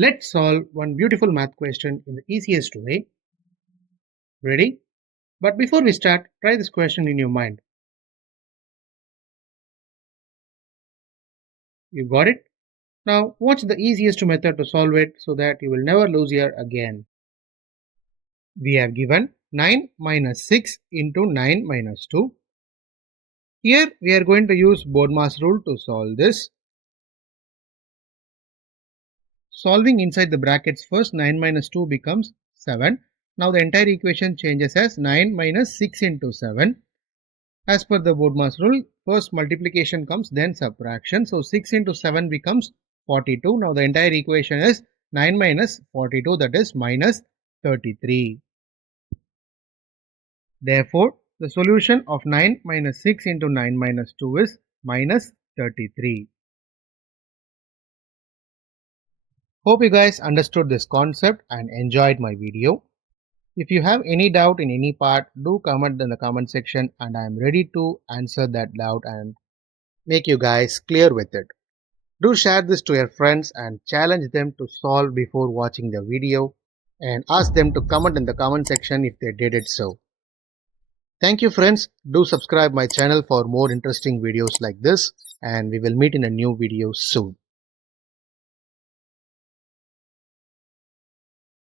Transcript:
Let's solve one beautiful math question in the easiest way. Ready? But before we start, try this question in your mind. You got it? Now, what's the easiest method to solve it so that you will never lose here again? We have given 9 minus 6 into 9 minus 2. Here we are going to use BODMAS rule to solve this. Solving inside the brackets first, 9 minus 2 becomes 7. Now the entire equation changes as 9 minus 6 into 7. As per the BODMAS rule, first multiplication comes, then subtraction. So 6 into 7 becomes 42. Now the entire equation is 9 minus 42, that is minus 33. Therefore, the solution of 9 minus 6 into 9 minus 2 is minus 33. Hope you guys understood this concept and enjoyed my video. If you have any doubt in any part, do comment in the comment section and I am ready to answer that doubt and make you guys clear with it. Do share this to your friends and challenge them to solve before watching the video and ask them to comment in the comment section if they did it so. Thank you friends. Do subscribe my channel for more interesting videos like this and we will meet in a new video soon.